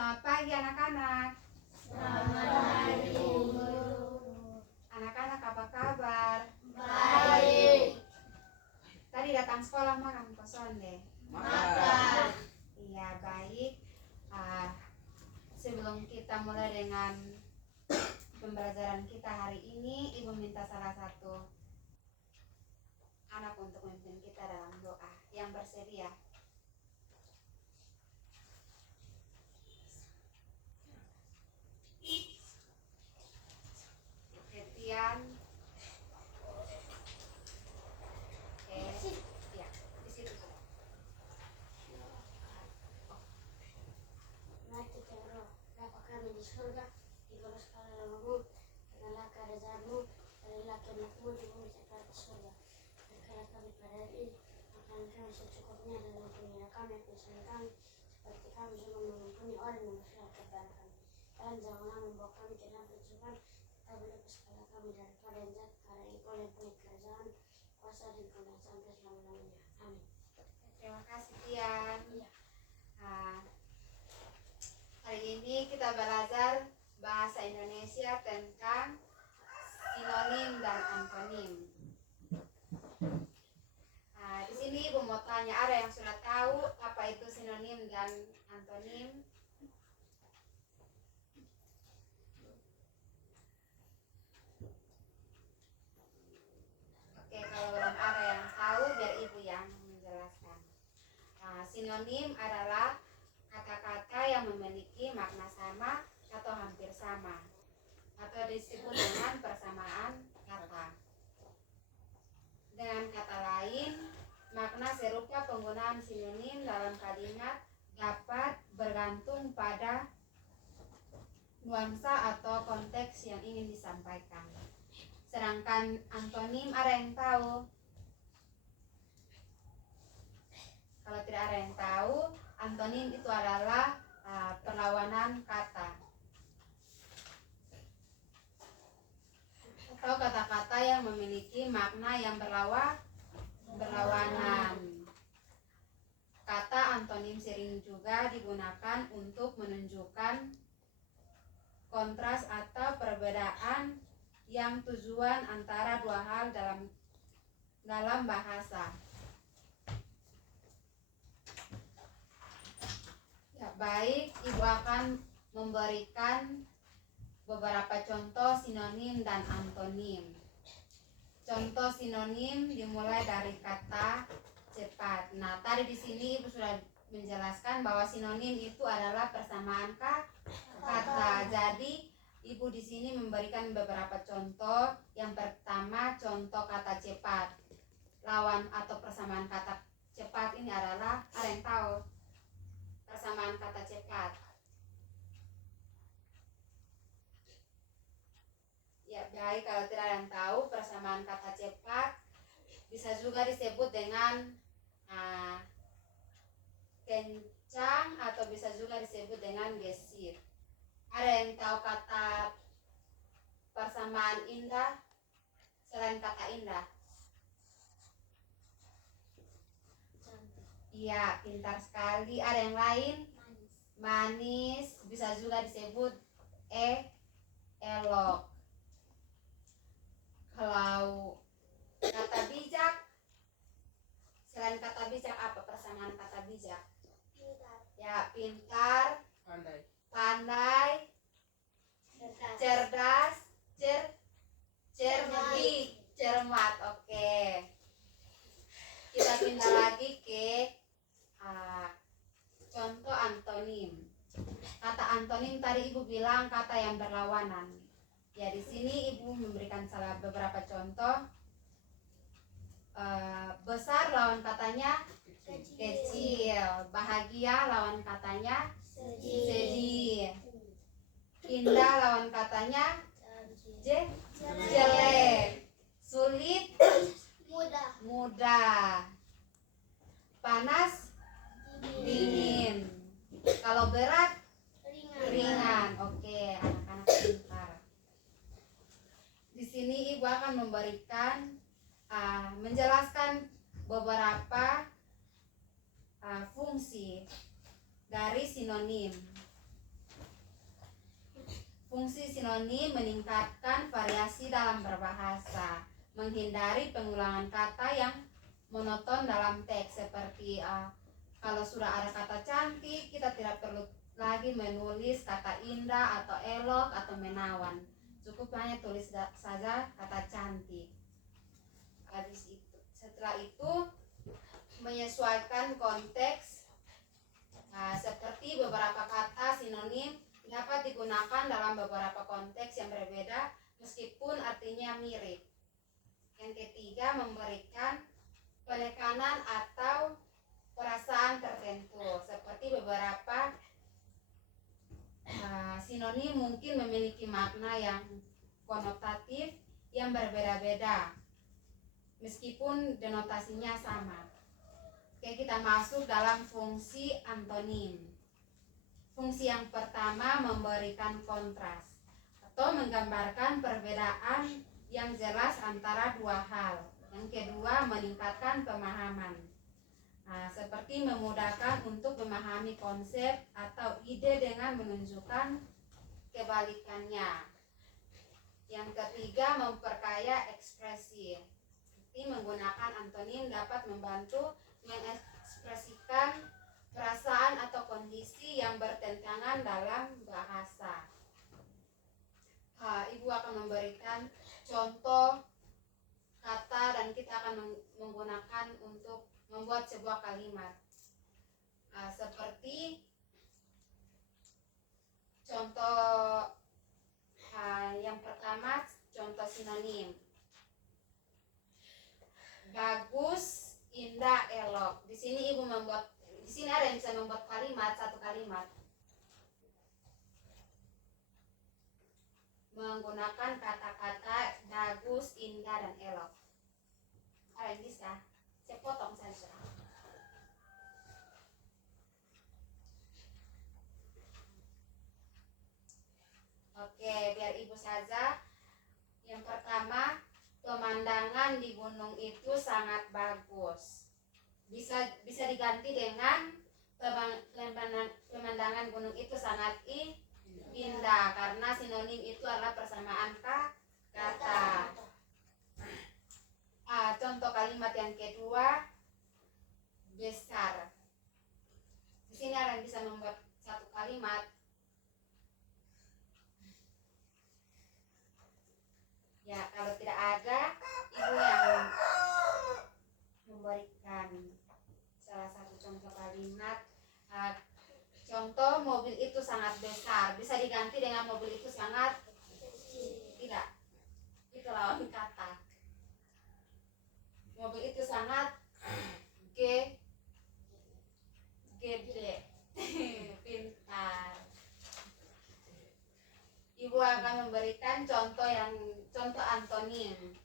Selamat pagi anak-anak. Selamat pagi, Guru. Anak-anak apa kabar? Baik. Tadi datang sekolah makan kosong deh. Makan. Iya, baik. Sebelum kita mulai dengan pembelajaran kita hari ini, Ibu minta salah satu anak untuk memimpin kita dalam doa. Yang bersedia? Ketian. Ya, di situ. Mari kita berdoa. Bapa kami di surga, diurus segala namamu, adalah kerajaanmu, adalah kehendakmu di bumi seperti di surga. Berikanlah kami pada hari ini makanan kami secukupnya, dan ampunilah kami kesalahan kami, seperti kami juga mengampuni orang yang bersalah kepada kami. Dan janganlah membawa kami ke dalam pencobaan, tetapi lepaskanlah kami daripada yang jahat, karena Engkau yang punya kerajaan, kuasa dan kemuliaan sampai selama-lamanya. Amin. Terima kasih Tian. Iya. Hari ini kita belajar bahasa Indonesia tentang sinonim dan antonim. Di sini Ibu mau tanya, ada yang sudah tahu apa itu sinonim dan antonim? Oke, kalau belum ada yang tahu, biar Ibu yang menjelaskan. Sinonim adalah kata-kata yang memiliki makna sama atau hampir sama, atau disebut dengan persamaan kata. Dengan kata lain, makna serupa penggunaan sinonim dalam kalimat dapat bergantung pada nuansa atau konteks yang ingin disampaikan. Sedangkan antonim, ada yang tahu? Kalau tidak ada yang tahu, antonim itu adalah perlawanan kata atau kata-kata yang memiliki makna yang berlawanan. Kata antonim sering juga digunakan untuk menunjukkan kontras atau perbedaan yang tujuan antara dua hal dalam bahasa. Ya, baik, Ibu akan memberikan beberapa contoh sinonim dan antonim. Contoh sinonim dimulai dari kata cepat. Nah, tadi di sini Ibu sudah menjelaskan bahwa sinonim itu adalah persamaan kata. Jadi Ibu di sini memberikan beberapa contoh. Yang pertama, contoh kata cepat. Lawan atau persamaan kata cepat ini adalah, ada yang tahu persamaan kata cepat? Ya, baik, kalau tidak ada yang tahu, persamaan kata cepat bisa juga disebut dengan kencang atau bisa juga disebut dengan gesit. Ada yang tahu kata persamaan indah selain kata indah? Iya, pintar sekali. Ada yang lain? Manis bisa juga disebut elok. Kalau kata bijak, selain kata bijak apa persamaan kata bijak? Ya, pintar, pandai, cerdas, cerdik, cermat. Oke. Kita pindah lagi ke contoh antonim. Kata antonim tadi Ibu bilang kata yang berlawanan. Ya, di sini Ibu memberikan beberapa contoh. Besar lawan katanya kecil. Bahagia lawan katanya sedih. Indah lawan katanya jelek. Sulit mudah. Panas dingin. Kalau berat ringan. Oke, anak-anak pintar. Di sini Ibu akan memberikan menjelaskan beberapa fungsi dari sinonim. Fungsi sinonim meningkatkan variasi dalam berbahasa, menghindari pengulangan kata yang monoton dalam teks seperti kalau sudah ada kata cantik, kita tidak perlu lagi menulis kata indah atau elok atau menawan. Cukup hanya tulis saja kata cantik. Setelah itu menyesuaikan konteks. Seperti beberapa kata sinonim dapat digunakan dalam beberapa konteks yang berbeda meskipun artinya mirip. Yang ketiga, memberikan penekanan atau perasaan tertentu. Seperti beberapa sinonim mungkin memiliki makna yang konotatif yang berbeda-beda meskipun denotasinya sama. Oke, kita masuk dalam fungsi antonim. Fungsi yang pertama memberikan kontras atau menggambarkan perbedaan yang jelas antara dua hal. Yang kedua, meningkatkan pemahaman. Seperti memudahkan untuk memahami konsep atau ide dengan menunjukkan kebalikannya. Yang ketiga, memperkaya ekspresi. Seperti menggunakan antonim dapat membantu mengekspresikan perasaan atau kondisi yang bertentangan dalam bahasa. Ibu akan memberikan contoh kata dan kita akan menggunakan untuk membuat sebuah kalimat. Seperti contoh yang pertama, contoh sinonim. Bagus, indah, elok. Di sini ada yang bisa membuat kalimat, satu kalimat menggunakan kata-kata bagus, indah, dan elok. Ada yang bisa? Saya potong saja. Oke, biar ibu saja. Yang pertama, pemandangan di gunung itu sangat bagus. Bisa diganti dengan pemandangan gunung itu sangat indah, karena sinonim itu adalah persamaan kata. Contoh kalimat yang kedua, besar. Di sini ada yang bisa membuat satu kalimat. Ya, kalau tidak ada, ibu yang memberikan salah satu contoh kalimat. Contoh, mobil itu sangat besar. Bisa diganti dengan mobil itu sangat tidak. Itu lawan kata. Mobil itu sangat gede. Pintar. Ibu akan memberikan contoh antonim.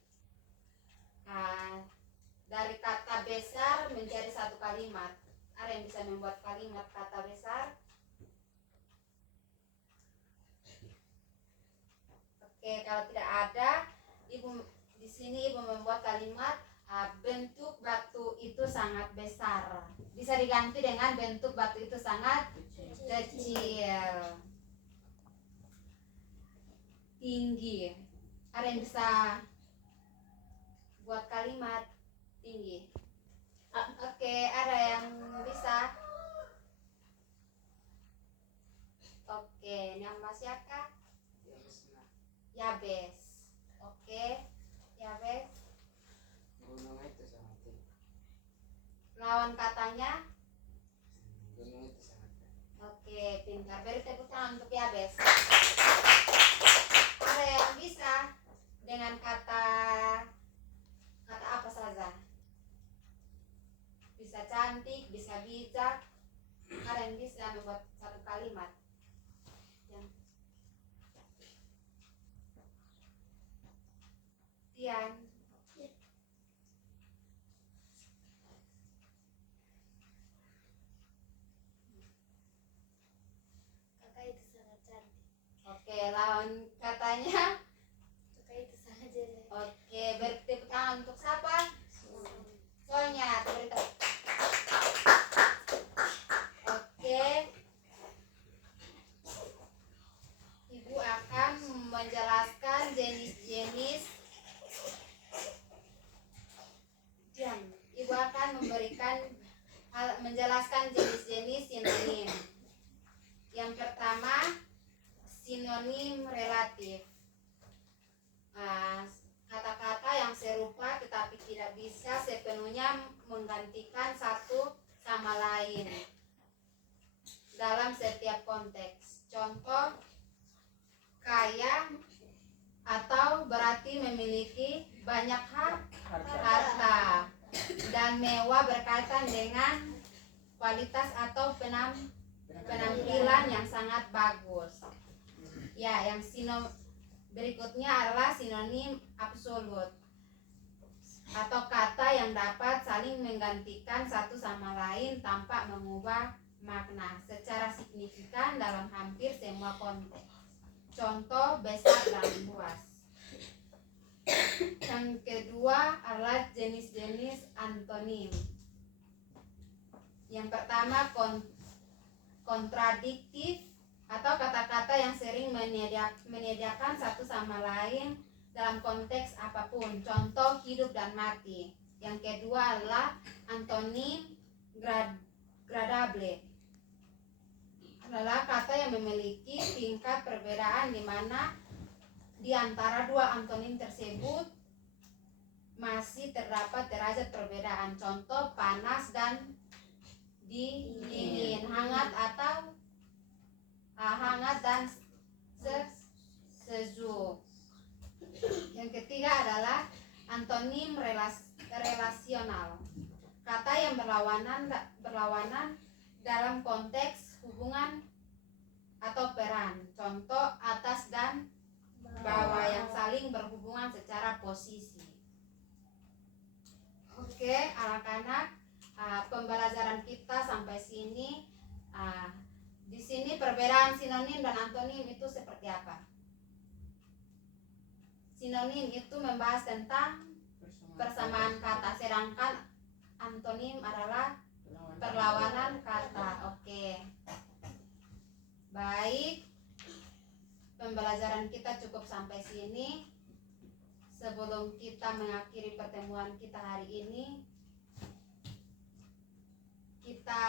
Dari kata besar menjadi satu kalimat. Ada yang bisa membuat kalimat kata besar? Oke, kalau tidak ada, di sini ibu membuat kalimat bentuk batu itu sangat besar. Bisa diganti dengan bentuk batu itu sangat kecil. Tinggi. Ada yang bisa buat kalimat tinggi? Oke, ada yang bisa? Oke, nama siapa? Yabes. Oke, Yabes. Gunung itu sangat tinggi. Lawan katanya? Gunung itu sangat tinggi. Oke, pintar. Beri tepuk tangan untuk Yabes. Ada yang bisa dengan kata apa saja? Bisa cantik, bisa bijak. Ada yang bisa membuat satu kalimat. Tian. Kakak itu sangat cantik. Oke, lawan katanya. Kakak itu sangat jelek. Oke, beri tepuk tangan untuk siapa? Soalnya, Oke. Ibu akan menjelaskan jenis-jenis sinonim. Yang pertama, sinonim relatif. Kata-kata yang serupa tetapi tidak bisa sepenuhnya menggantikan satu sama lain dalam setiap konteks. Contoh, kaya atau berarti memiliki banyak harta, dan mewah berkaitan dengan kualitas atau penampilan yang sangat bagus. Ya, yang berikutnya adalah sinonim absolut atau kata yang dapat saling menggantikan satu sama lain tanpa mengubah makna secara signifikan dalam hampir semua konteks. Contoh, besar dan luas. Yang kedua adalah jenis-jenis antonim. Yang pertama, kontradiktif atau kata-kata yang sering menyediakan satu sama lain dalam konteks apapun. Contoh, hidup dan mati. Yang kedua adalah antonim gradable. Adalah kata yang memiliki tingkat perbedaan di mana di antara dua antonim tersebut masih terdapat derajat perbedaan. Contoh, panas dan dingin, hangat dan sejuk. Yang ketiga adalah antonim relasional. Kata yang berlawanan dalam konteks hubungan atau peran. Contoh, atas dan bawah yang saling berhubungan secara posisi. Oke, anak-anak, pembelajaran kita sampai sini. Di sini perbedaan sinonim dan antonim itu seperti apa? Sinonim itu membahas tentang persamaan kata, sedangkan antonim adalah perlawanan kata. Oke. Baik. Pembelajaran kita cukup sampai sini. Sebelum kita mengakhiri pertemuan kita hari ini, kita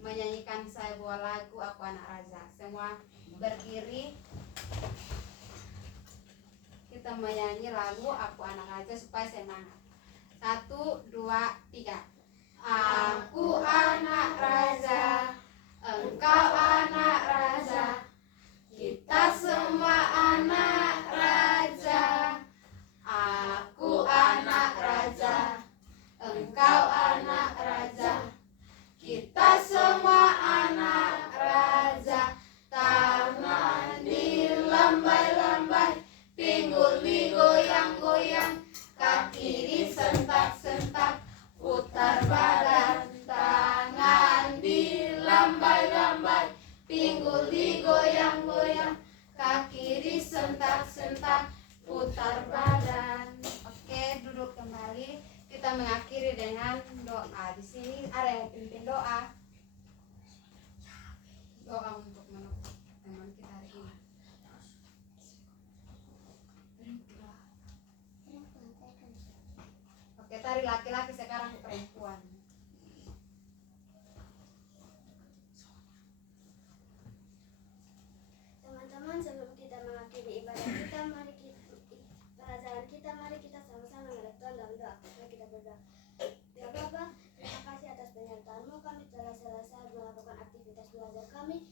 menyanyikan sebuah lagu Aku Anak Raja. Semua berdiri. Kita menyanyi lagu Aku Anak Raja supaya semangat. 1, 2, 3. Aku anak raja, engkau anak raja, kita semua anak raja. Aku anak raja, engkau anak raja, kita semua anak raja. Tangan dilambai-lambai, pinggul digoyang-goyang, kaki disentak-sentak, putar badan. Tangan dilambai-lambai, pinggul digoyang-goyang, kaki disentak-sentak, putar badan. Oke, duduk kembali. Kita mengakhiri dengan doa. Di sini ada yang pimpin doa. Doa untuk menutup teman kita hari ini. Oke, tadi laki-laki, sekarang perempuan. Teman-teman, sebelum kita mengakhiri ibadah kita, pelajaran kita, mari kita sama-sama menghadap Tuhan dalam doa. Mari kita berdoa. Ya Bapa, terima kasih atas penyertaan-Mu. Kami telah selesai melakukan aktivitas belajar kami.